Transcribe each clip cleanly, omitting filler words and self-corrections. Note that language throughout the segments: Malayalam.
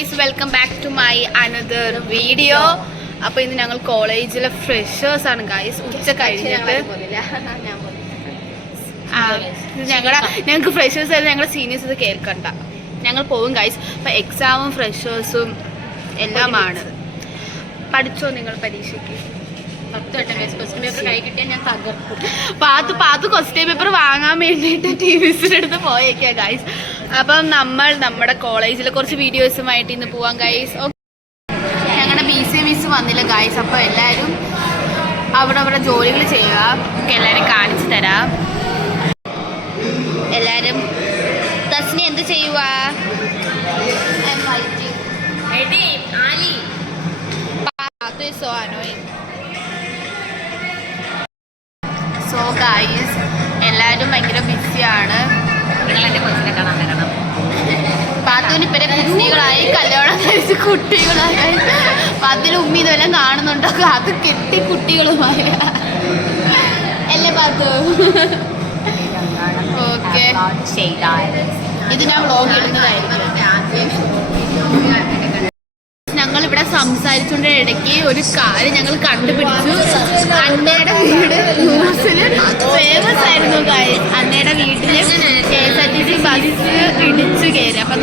Guys, welcome back to my another video. അപ്പോൾ ഇന്ന് ഞങ്ങൾ കോളേജിലെ ഫ്രഷേഴ്സ് ആണ് ഗൈസ്. ഉച്ച കഴിഞ്ഞിട്ട് ഞങ്ങൾക്ക് ഫ്രഷേഴ്സ് ആയിരുന്നു. ഞങ്ങളുടെ സീനിയേഴ്സ് ഇത് കേൾക്കണ്ട, ഞങ്ങൾ പോകും ഗൈസ്. അപ്പോൾ എക്സാമും ഫ്രഷേഴ്സും എല്ലാമാണ്. പഠിച്ചോ നിങ്ങൾ പരീക്ഷയ്ക്ക്? പാത്ത് ക്വസ്റ്റ്യൻ പേപ്പർ വാങ്ങാൻ വേണ്ടിയിട്ട് TVസിൻ്റെ അടുത്ത് പോയേക്കാ ഗൈസ്. അപ്പം നമ്മൾ നമ്മുടെ കോളേജിലെ കുറച്ച് വീഡിയോസുമായിട്ട് ഇന്ന് പോവാം ഗൈസ്. ഞങ്ങളുടെ BCA മിസ് വന്നില്ല ഗൈസ്. അപ്പോൾ എല്ലാവരും അവിടെ ജോലികൾ ചെയ്യുക. എല്ലാവരും കാണിച്ചു തരാം. എല്ലാവരും തസ്നി എന്ത് ചെയ്യുക? സോ ഗൈസ്, എല്ലാവരും ഭയങ്കര ബിസിയാണ്. നിങ്ങളെൻ്റെ കൊച്ചിനെ കാണാൻ വരണം. പാത്തുവിന് ഇപ്പരെ കുട്ടികളായി, കല്യാണം കഴിച്ച് കുട്ടികളായി. പാത്തുവിന് ഉമ്മ ഇതെല്ലാം കാണുന്നുണ്ടോ? അത് കെട്ടി കുട്ടികളുമായ അല്ലേ പാത്തു? ഓക്കെ, ഇത് ഞാൻ വ്ളോഗ് ഇടുന്നതായിരിക്കും. ഞങ്ങളിവിടെ സംസാരിച്ചുകൊണ്ട് ഇടയ്ക്ക് ഒരു കാര്യം ഞങ്ങൾ കണ്ടുപിടിച്ചു. അന്നയുടെ വീട് ന്യൂസിൽ ഫേമസ് ആയിരുന്നു ഗൈസ്. അന്നയുടെ വീട്ടിൽ KSRTC ബസ് ഇടിച്ചു കയറി. അപ്പൊ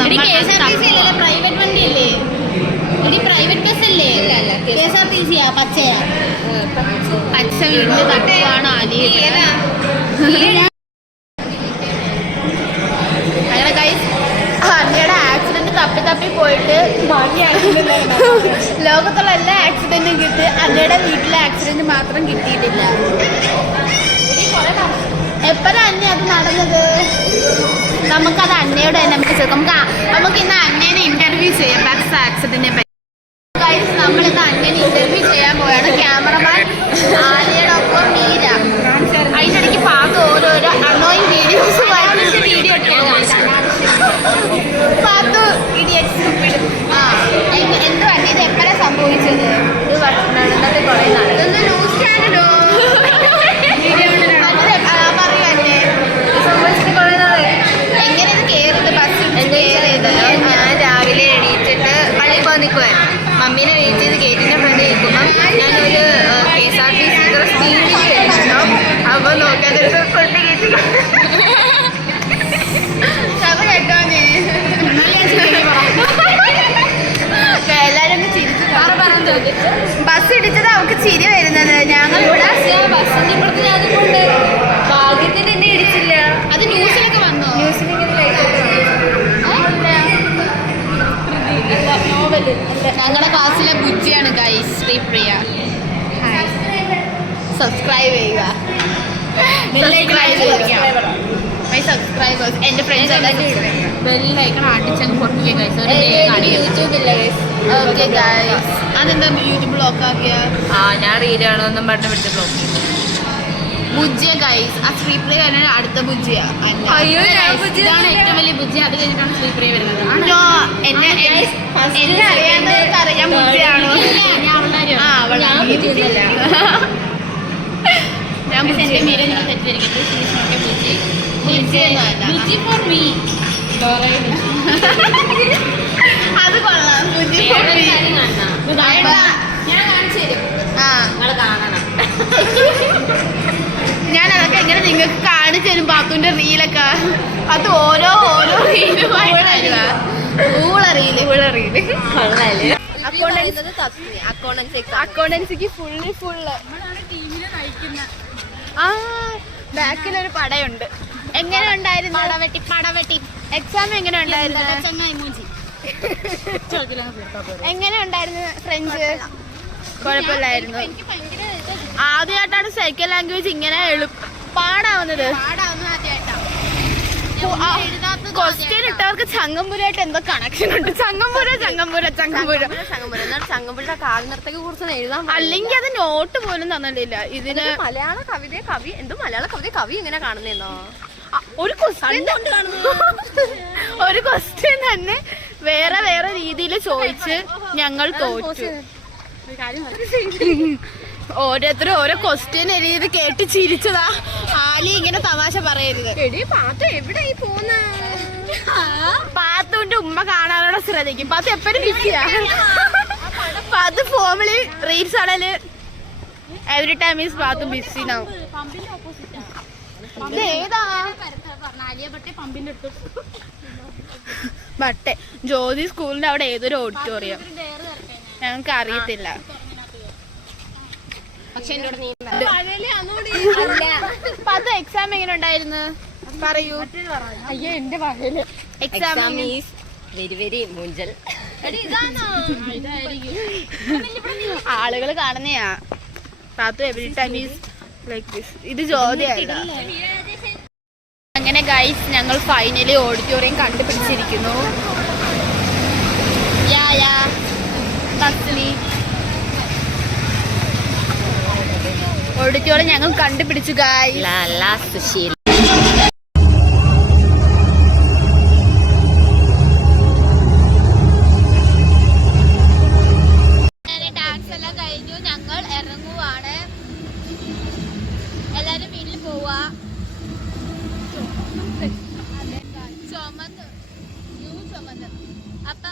പ്രൈവറ്റ് വണ്ടി അല്ലേ? പ്രൈവറ്റ് ബസ് അല്ലേ? KSRTC പച്ചയാ. പച്ച വീടിന്റെ തട്ടുവാണ് ആലി. അങ്ങനെ ഗൈസ്, അന്നയുടെ ആക്സിഡന്റ് തപ്പി പോയിട്ട് ലോകത്തുള്ള എല്ലാ ആക്സിഡന്റും കിട്ടി. അന്നയുടെ വീട്ടിലെ ആക്സിഡന്റ് മാത്രം കിട്ടിയിട്ടില്ല. എപ്പോഴാണ് അന്ന അത് നടന്നത്? നമുക്കത് അന്നയോട് തന്നെ നമുക്ക് ഇന്ന് അന്നേനെ ഇന്റർവ്യൂ ചെയ്യാം ബസ് ആക്സിഡന്റിനെ പറ്റി. ഗൈസ്, നമ്മളിന്ന് അന്നേനെ ഇന്റർവ്യൂ ചെയ്യാൻ പോയാണ്. ക്യാമറമാൻ ആലിയുടെ ഒപ്പം മീര. അതിനിടയ്ക്ക് പാത്ത് ഓരോരോ അനോയിങ് വീഡിയോസ് വീഡിയോ പാത്തു ഇടിയറ്റ് എന്തോ അന്നെ ഇത് എപ്പോഴാണ് സംഭവിച്ചത്? ഇന്നത്തെ കുറേ നാൾ ന്യൂസ് ചാനലോ പറയൂ അന്നെ. എങ്ങനെ ഇത് കയറിയത്? ബസ് കയറിയത്? ഞാൻ രാവിലെ എണീറ്റിട്ട് പള്ളിയിൽ പോകാൻ നിൽക്കുമായിരുന്നു. മമ്മീനെ വെയിറ്റ് ചെയ്ത് ഗേറ്റിൻ്റെ ഫ്രണ്ട് നിൽക്കുമ്പം ഞാനൊരു KSRTC സ്പീഡിൽ കഴിഞ്ഞിട്ടോ. അപ്പോൾ നോക്കാതെ കൊണ്ട് കയറ്റി എല്ലാരും ചിരിച്ചു. ബസ് ഇടിച്ചത് അവർക്ക് ചിരി വരുന്നത്. ഞങ്ങൾ ബസ്സിന്റെ ഇപ്പുറത്ത് ഞാനുണ്ട്. ഭാഗ്യത്തിന് എന്നെ ഇടിച്ചില്ല. അത് ന്യൂസിലൊക്കെ വന്നോ? ഞങ്ങളുടെ ക്ലാസ്സിലെ ബുജ്ജിയാണ് ഗൈസ്, ശ്രീപ്രിയ. സബ്സ്ക്രൈബ് ചെയ്യുക. സബ്സ്ക്രൈബേഴ്സ് എൻ്റെ ഫ്രണ്ട്സ് ഓക്കെ ഗൈസ്. അതെന്താ യൂട്യൂബ് ബ്ലോക്ക് ആക്കിയ? ഞാൻ റീലാണോ എന്നും പറഞ്ഞ് വിളിച്ച് ബ്ലോക്ക് ചെയ്തു. ബുജ്ജിയ ഗൈസ്. ആ ശ്രീപ്രിയ അടുത്ത ബുജ്ജിയ. അയ്യോ, ഇതാണ് ഏറ്റവും വലിയ ബുജ്ജി. അത് കഴിഞ്ഞിട്ടാണ് ശ്രീപ്രിയ വരുന്നത്. എന്നെ അറിയാവുന്നവർക്ക് അറിയാം ബുജ്ജിയാണോ? ഞാൻ അത് കൊള്ളാം. ഞാൻ അതൊക്കെ എങ്ങനെ നിങ്ങൾക്ക് കാണിച്ചു തരും. പാത്തുവിന്റെ റീലൊക്കെ അത് ഓരോ റീലുമായിട്ട് അക്കൗണ്ടൻസിക്ക് ഫുള്ള് ബാക്കിലൊരു പടയുണ്ട്. എങ്ങനെ ഉണ്ടായിരുന്നു? പടവെട്ടി എക്സാം എങ്ങനെ ഉണ്ടായിരുന്നു? എങ്ങനെ ഉണ്ടായിരുന്നു ഫ്രഞ്ച്? കുഴപ്പമില്ലായിരുന്നു. ആദ്യമായിട്ടാണ് സെക്കൻഡ് ലാംഗ്വേജ് ഇങ്ങനെ പാടാവുന്നത്. ക്വസ്റ്റ്യൻ ഇട്ടവർക്ക് ചങ്ങമ്പുരായിട്ട് എന്തോ കണക്ഷൻ ഉണ്ട്. ചങ്ങമ്പുര കാവ്യനർത്തകയെ കുറിച്ച് എഴുതാൻ, അല്ലെങ്കിൽ അത് നോട്ട് പോലും തന്നിട്ടില്ല. ഇതിന് മലയാള കവിതയെ കവി എങ്ങനെ കാണുന്നേന്നോ? ഒരു ക്വസ്റ്റ്യൻ തന്നെ വേറെ രീതിയിൽ ചോദിച്ച് ഞങ്ങൾ തോറ്റു. ഓരോരുത്തരും ഓരോ ക്വസ്റ്റ്യൻ എഴുതി കേട്ട് ചിരിച്ചതാ. ആലി ഇങ്ങനെ തമാശ പറയരുത്. എവിടെ പാത്തുവിന്റെ ഉമ്മ കാണാനുള്ള ശ്രദ്ധിക്കും. പാത്തു എപ്പോഴും ബിസിയാ. പാത്തു ഫോമില് റീൽസ് ആണല് every time is Pathu busy now. ഏതാ ബട്ടെ ജ്യോതി സ്കൂളിന്റെ അവിടെ ഏതൊരു ഓഡിറ്റോറിയം ഞങ്ങൾക്ക് അറിയത്തില്ല. പത്ത് എക്സാം എങ്ങനെ ഉണ്ടായിരുന്നു പറയൂ. അയ്യോ എന്റെ മകന് എക്സാം ആളുകൾ കാണുന്നയാ. Pathu every time is like this. ഇത് ജ്യോതിയല്ല. അങ്ങനെ ഗൈസ് ഞങ്ങൾ ഫൈനലി ഓഡിറ്റോറിയം കണ്ടുപിടിച്ചിരിക്കുന്നു. ഓഡിറ്റോറിയം ഞങ്ങൾ കണ്ടുപിടിച്ചു ഗൈസ്. ഡാൻസ് എല്ലാം കഴിഞ്ഞു. ഞങ്ങൾ ഇറങ്ങുവാണ്. എല്ലാരും വീട്ടിൽ പോവാ. ചുമന്ന് അപ്പൊ